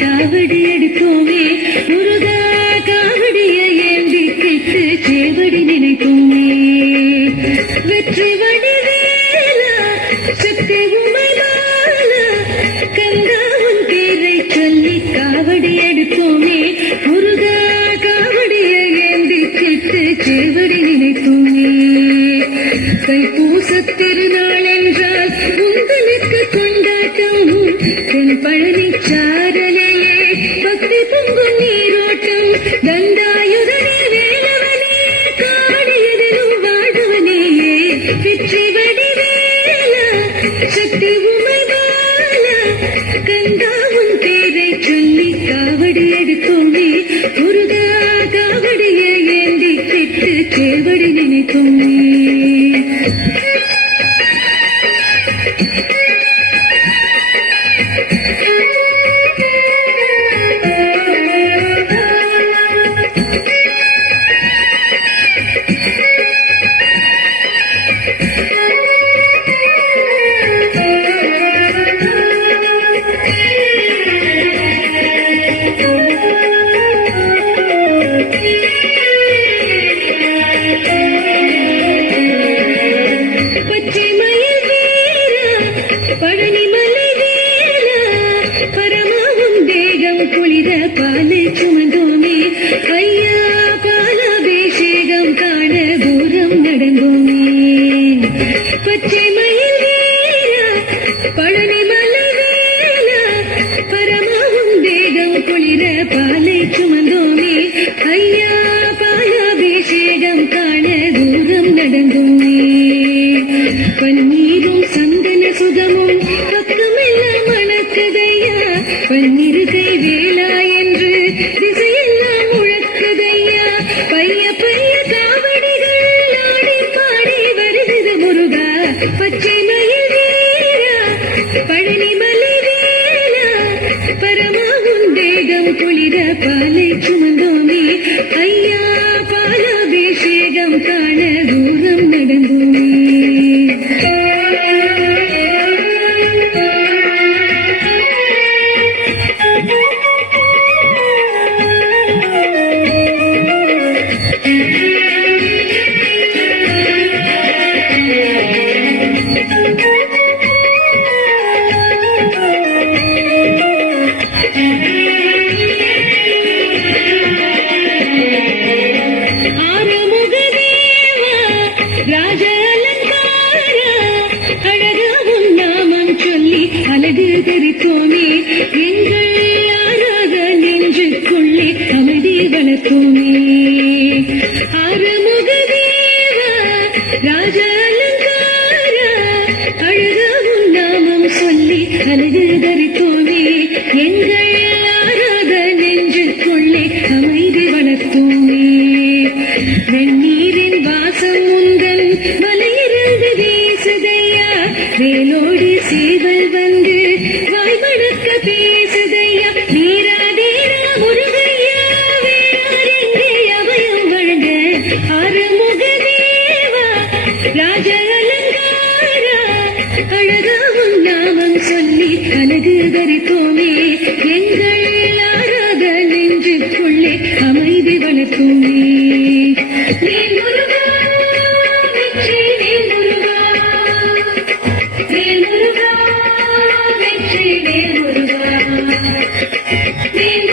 காவடி எடுப்போமே முருகா, காவடிய ஏந்தி கேட்டு சேவடி நினைப்போமே. வெற்றி வடிவேலா, சக்தி உமைபாலா, கங்கா உன் பேரை சொல்லி காவடி எடுப்போமே முருகா, காவடிய ஏந்தி கேட்டு சேவடி நினைப்போமே. தைப்பூச திருநாள் என்றால் உங்களுக்கு கொண்டாட்டம், தென் பழனி சாரலையே பக்தி பொங்கும் நீரோட்டம். தண்டாயுதனே வேலவனே, காவடியதிலும் வாழ்வனேயே. வெற்றி வடிவேலா, சக்தி உமைபாலா, கங்கா உன் பேரை சொல்லி காவடி எடுப்போமே முருகா, காவடிய ஏந்தி கேட்டு சேவடி நினைப்போமே. பழனிமலை வேலா, பரமாவும் தேகம் குளிர பாலை சுமந்தோமே ஐயா, பாலாபிஷேகம் காண தூரம் நடந்தோமே. பச்சை மயில் வேலா, பழனிமலை வேலா, பரமாவும் தேகம் குளிர பாலை சுமந்தோமே ஐயா, பாலாபிஷேகம் காண தூரம் நடந்தோமே. பன்னீரும் சந்தன சுகமும் பக்கமெல்லாம் மணக்குதையா, பன்னிருகை வேளா என்று திசையெல்லாம் முழக்குதையா. பைய பைய காவடிகள் ஆடி பாடி வருகிறது முருகா, பச்சை மயில் வீரா, பழனிமலை வேலா, பரமாவும் தேகம் குளிர பாலை சுமந்தோமே ஐயா, பாலாபிஷேகம் காண தூரம் நடந்தோமே. தெரித்தோமே எங்கள் யாராக நெஞ்சுக்குள்ளே அமைதி வளர்த்தோமே. ஆறுமுக தேவா, ராஜ அலங்காரா, அழகாவும் நாமம் சொல்லி அழகு தரித்தோமே எங்கள் யாராக நெஞ்சுக்குள்ளே அமைதி வளர்த்தோமே. வெந்நீரின் வாசம் உந்தன் மலையிருந்து வீசுதையா, வேலோடி சேவல் வந்து வாய் மணக்க பேசுதையா. நீராதேரா முருகையா, வேறாரெங்கே அபயம் வழங்க. ஆறுமுக தேவா, ராஜ அலங்காரா, அழகாவும் நாமம் சொல்லி அழகு தரித்தோமே எங்கள் ஆராத நெஞ்சுக்குள்ளே அமைதி வளர்த்தோமே. முருகா, வெற்றி வேல் முருகா, வேல் முருகா, வெற்றி வேல் முருகா, வேல்